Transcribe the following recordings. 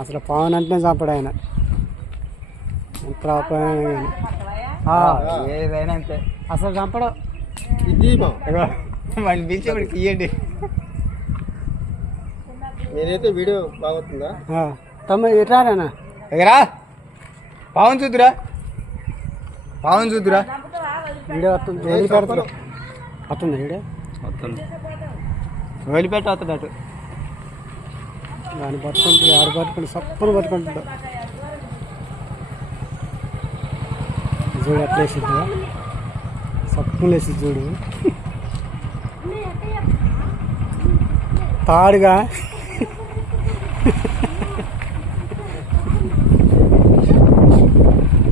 అసలు పవన్ అంటే చంపడు ఆయన ఏదైనా అంతే అసలు చంపడు. ఇది వాడిని పిలిచి వాడికి ఇవ్వండి. నేనైతే వీడియో బాగుంటుందా తమ్ముడు ఇట్లానా ఎగరా పవన్ చూద్దురా వీడియో వస్తుంది వదిలిపెడతాడు వస్తుంది వీడియో వస్తుంది వదిలిపెట్టి వస్తుంది అటు దాన్ని పట్టుకుంటుంది ఆడు పట్టుకుంటు సప్పును పట్టుకుంటుందా చూడు ఎట్లా వేసిద్దా సప్పులు వేసి చూడు తాడుగా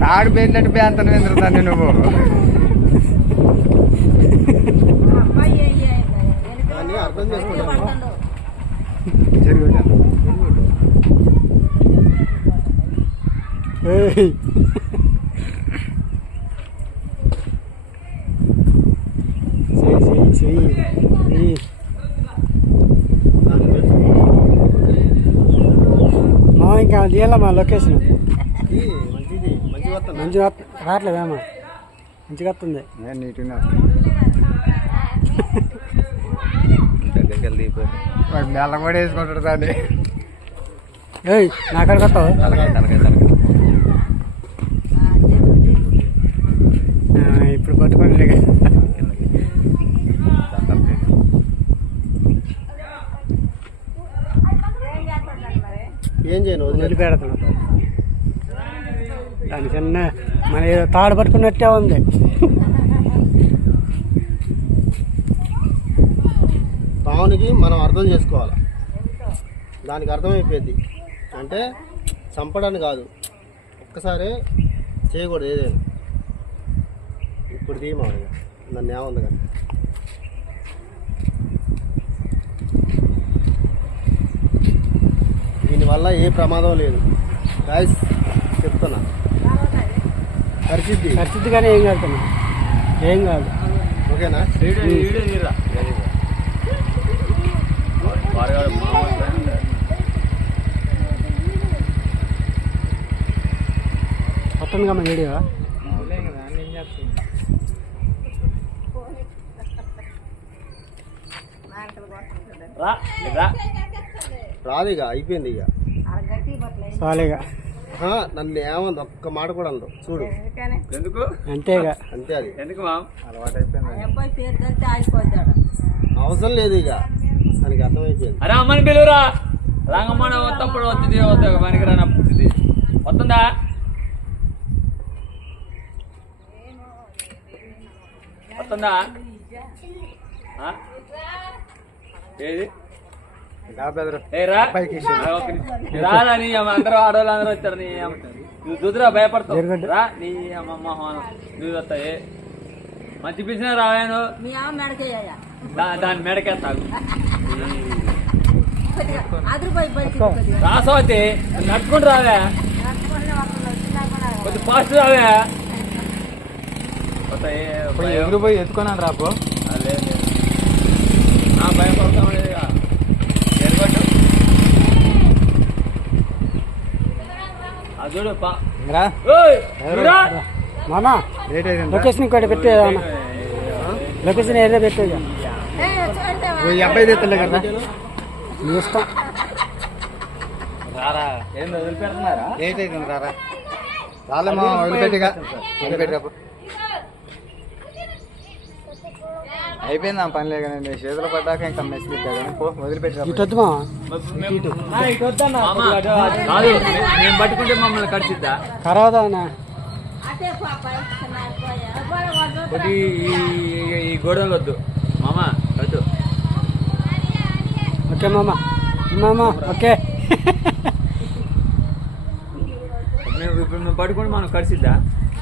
తాడు పెట్టినట్టు పేంతను వెందుతాను నువ్వు అర్థం చేసుకుంటాను. ఇంకా తీయాల మా లొకేషన్ మంచిగా మంచిగా రావట్లేదేమో మంచిగా వస్తుంది. నేను నీట్గా దగ్గరికి వెళ్ళి వాడు మెల్ల కూడా వేసుకుంటాడు దాన్ని. ఏయ్ నాకాడ కొత్తావు ఇప్పుడు పట్టుకోండి. ఏం చేయను వదిలిపెడతాడు దాని చిన్న మన ఏదో తాడు పట్టుకున్నట్టే ఉంది. పావునికి మనం అర్థం చేసుకోవాలి. దానికి అర్థమైపోయింది అంటే చంపడానికి కాదు, ఒక్కసారి చేయకూడదు ఏదైనా. ఇప్పుడు తీయమాగా నన్ను ఏముంది కానీ దీనివల్ల ఏ ప్రమాదం లేదు గాయస్ చెప్తున్నా. ఖర్చుద్ది కానీ ఏం కాదు ఏం కాదు ఓకేనా. వస్తుందిగా మా వీడియో రాదు ఇక అయిపోయింది ఇక చాలేగా. నన్ను ఏమంది ఒక్క మాట కూడా అందరు చూడు ఎందుకు అంతేగా అంతే అది ఎందుకు అలవాటు అయిపోయింది అవసరం లేదు ఇక దానికి అర్థమైపోయింది. అరే అమ్మని పిలువురా రంగమ్మ వస్తప్పుడు వస్తుంది మనకి రానప్పుడు వస్తుందా వస్తుందా ఏది రాదా నీ అందరూ ఆడవాళ్ళు అందరూ వచ్చారు. నీ నువ్వు దుద్దురా భయపడతావు రా నీ అమ్మమ్మ నువ్వు వస్తాయి మంచి పిలిచిన రావాను దాని మెడకేస్తాగు రాసోతి నడుచుకుంటూ రావే కొద్ది ఫాస్ట్ రావే ఎదురు పోయి ఎత్తుకున్నాను రాపో అదే భయపడతాం చూడు మామా లొకేషన్ కూడా పెట్టేదా లొకేషన్ ఏదో పెట్టేదా ఈ అబ్బాయి తెత్తలే కదా నీ ఇష్టం. రారా ఏం వదిలిపెడుతున్నారా ఏంటైతే రారా రాలేమో వదిలిపెట్టిగా వదిలిపెట్టినప్పుడు అయిపోయింది ఆ పని లేకనండి. చేతులు పడ్డాక ఇంకా మెసేజ్ ఇద్దా కానీ వదిలిపెట్టి ఇటొద్దుమా నేను పట్టుకుంటే మమ్మల్ని కడిచిద్దా కరవదానా కొద్ది ఈ గోడలు వద్దు మామ కట్టు. ఓకే మామా ఓకే ఇప్పుడు పట్టుకుంటే మనం కడిచిద్దా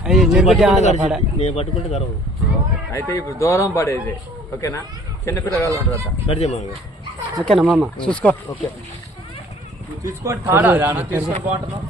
అయ్యి నేను పట్టుకుంటే కరవు. అయితే ఇప్పుడు దూరం పడేది ఓకేనా. చిన్నపిల్లగాళ్ళు ఉంటారు ఓకేనా మామ చూసుకో. ఓకే తీసుకోండి తాడా తీసుకొని బాగుంటున్నావు.